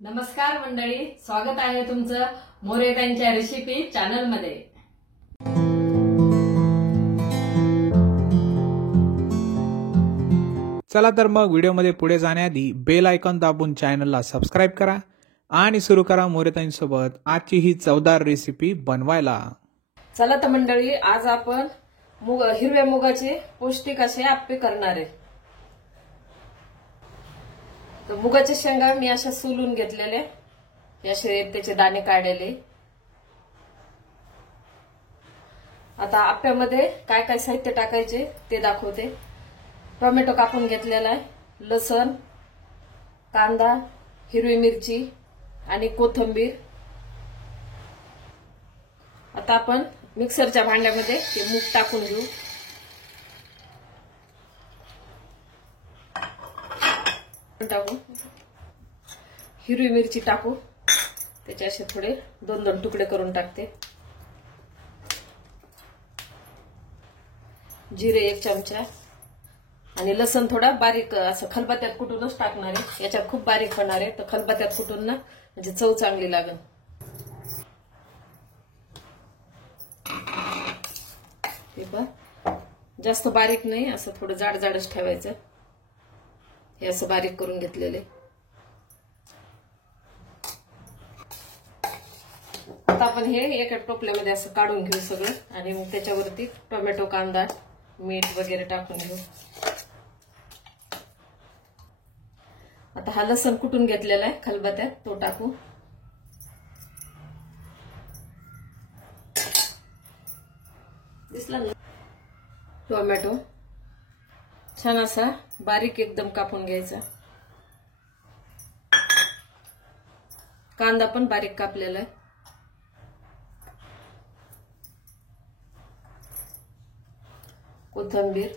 नमस्कार मंडळी, स्वागत आहे तुमचं मोरे त्यांच्या रेसिपी चॅनल मध्ये। चला तर मग व्हिडिओमध्ये पुढे जाण्याआधी बेल आयकॉन दाबून चॅनलला सबस्क्राइब करा आणि सुरू करा मोरेताईंसोबत आजची ही चवदार रेसिपी बनवायला। चला तर मंडळी, आज आपण हिरव्या मुगाचे पौष्टिक असे आप्पे करणार आहे। तर मुगाच्या शेंगा मी अशा सोलून घेतलेले, असे त्याचे दाणे काढलेले। आता आप्यामध्ये काय काय साहित्य टाकायचे ते दाखवते। टोमॅटो कापून घेतलेला आहे, लसण, कांदा, हिरवी मिरची आणि कोथिंबीर। आता आपण मिक्सरच्या भांड्यामध्ये ते मूग टाकून घेऊ। टाकू हिरवी मिरची टाकू, त्याचे असे थोडे दोन दोन तुकडे करून टाकते। जिरे 1 चमचा आणि लसण थोडा बारीक असं खलबत्त्यात कुटूनच टाकणार आहे। याच्यात खूप बारीक होणार आहे, तर खलबत्त्यात कुटून ना म्हणजे चव चांगली लागेल। हे पण जास्त बारीक नाही, असं थोडं जाड जाडच ठेवायचं। हे असं बारीक करून घेतलेले। आता आपण हे एका टोपल्यामध्ये असं काढून घेऊ सगळं आणि मग त्याच्यावरती टोमॅटो, कांदा, मीठ वगैरे टाकून घेऊ। आता हा लसण कुटून घेतलेला आहे खलबत्त्यात, तो टाकू। दिसला ना? टोमॅटो छान असा बारीक एकदम कापून घ्यायचा। कांदा पण बारीक कापलेला आहे। कोथिंबीर,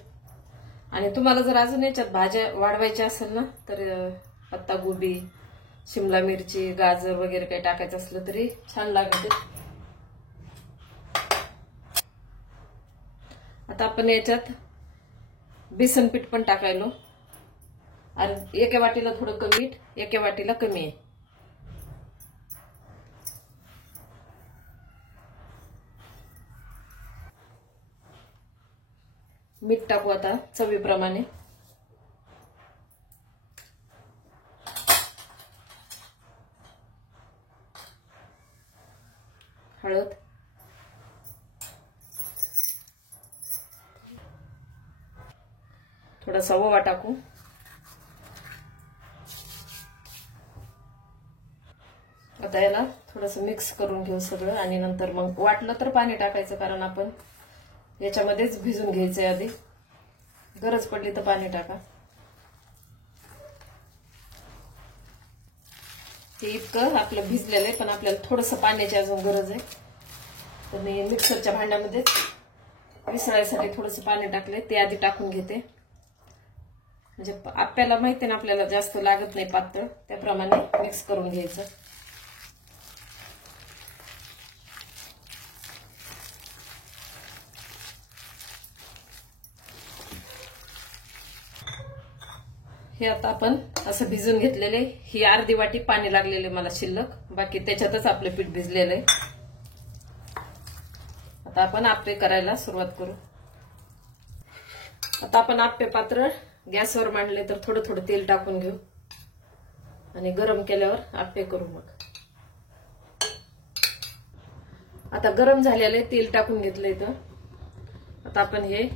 आणि तुम्हाला जर अजून याच्यात भाज्या वाढवायच्या असेल ना तर पत्ता गोबी, शिमला मिरची, गाजर वगैरे काही टाकायचं असलं तरी छान लागते। आता आपण याच्यात बेसन पीठ पण टाकायलो, आणि एका वाटीला थोडं कमी मीठ, एका वाटीला कमी आहे। मीठ टाकू आता चवीप्रमाणे। हळद, थोडासा ओवा टाकू। आता याला थोडंसं मिक्स करून घेऊ सगळं, आणि नंतर मग वाटलं तर पाणी टाकायचं, कारण आपण याच्यामध्येच भिजून घ्यायचंय आधी। गरज पडली तर पाणी टाका। हे इतकं आपलं भिजलेलं आहे, पण आपल्याला थोडंसं पाण्याची अजून गरज आहे। तर मी मिक्सरच्या भांड्यामध्ये मिसळायसाठी थोडंसं पाणी टाकले, ते आधी टाकून घेते। म्हणजे आप्याला माहिती ना आपल्याला जास्त लागत नाही पातळ, त्याप्रमाणे मिक्स करून घ्यायचं। हे आता आपण असं भिजून घेतलेले, ही अर्धी वाटी पाणी लागलेले मला शिल्लक, बाकी त्याच्यातच आपलं पीठ भिजलेलं आहे। आता आपण आप्पे करायला सुरुवात करू। आता आपण आप्पे पात्र गॅसवर मांडले, तर थोडं थोडं तेल टाकून घेऊ आणि गरम केल्यावर आप्पे करू। मग आता गरम झालेले तेल टाकून घेतलंय, तर आता आपण हे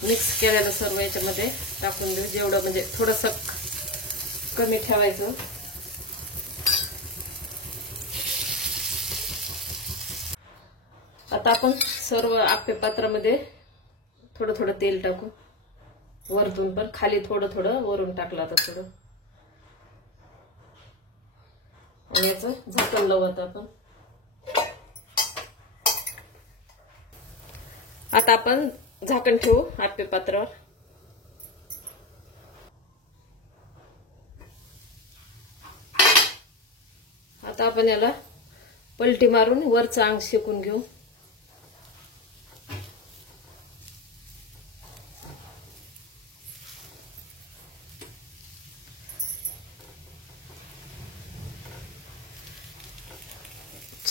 मिक्स केलेलं सर्व याच्यामध्ये टाकून देऊ। जेवढं म्हणजे थोडंसं कमी ठेवायचं। आता आपण सर्व आप्पे पात्रामध्ये थोडं थोडं तेल टाकू, वरतून पण, खाली थोडं थोडं वरून टाकलं आता थोडं, आणि याचं झाकण लावू आपण। आता आपण झाकण ठेवू आप्पे पात्रावर। आता आपण याला पलटी मारून वरचं अंग शेकून घेऊ।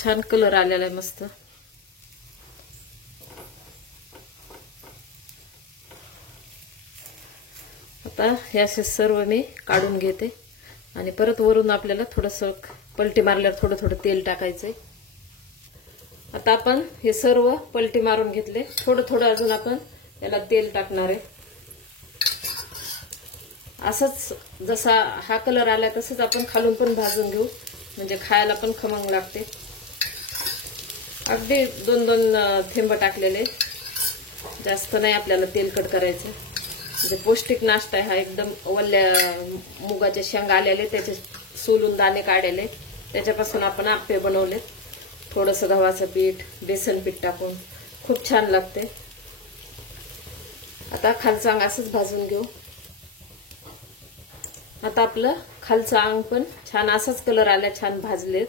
छान कलर आलेला आहे मस्त. आता हे असे सर्व मी काढून घेते आणि परत वरून आपल्याला थोडंसं पलटी मारल्यावर थोडं थोडं तेल टाकायचंय. आता आपण हे सर्व पलटी मारून घेतले. थोडं थोडं अजून आपण याला तेल टाकणार आहे. असंच जसा हा कलर आलाय तसंच आपण खालून पण भाजून घेऊ, म्हणजे खायला पण खमंग लागते. अगदी 2-2 थेंब टाकलेले, जास्त नाही आपल्याला तेलकट करायचं. म्हणजे पौष्टिक नाश्ता आहे हा. एकदम वल्ल्या मुगाचे शेंग आलेले, त्याचे सोलून दाणे काढलेले, त्याच्यापासून आपण आप्पे बनवले. थोडंसं गव्हाचं पीठ, बेसन पीठ टाकून खूप छान लागते. आता खालचं अंग असंच भाजून घेऊ. आता आपलं खालचं अंग पण छान असाच कलर आला, छान भाजलेत.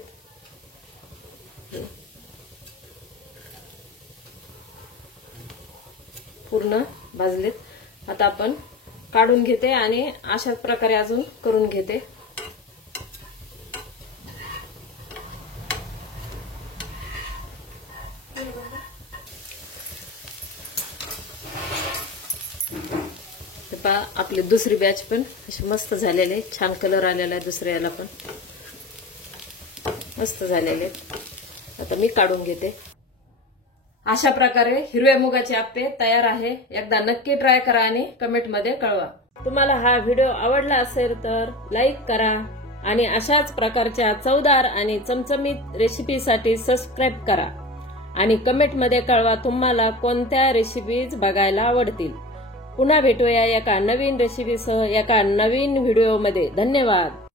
पूर्ण भाजलेत. आता आपण काढून घेते आणि अशाच प्रकारे अजून करून घेते. आपली दुसरी बॅच पण अशी मस्त झालेले, छान कलर आलेला आहे. दुसऱ्या याला पण मस्त झालेले. आता मी काढून घेते. अशा प्रकारे हिरव्या मुगाचे आप्पे तयार आहे. एकदा नक्की ट्राय करा आणि कमेंटमध्ये कळवा. तुम्हाला हा व्हिडिओ आवडला असेल तर लाईक करा आणि अशाच प्रकारच्या चवदार आणि चमचमीत रेसिपीसाठी सबस्क्राईब करा आणि कमेंटमध्ये कळवा तुम्हाला कोणत्या रेसिपीज बघायला आवडतील. पुन्हा भेटूया एका नवीन रेसिपीसह एका नवीन व्हिडिओमध्ये. धन्यवाद.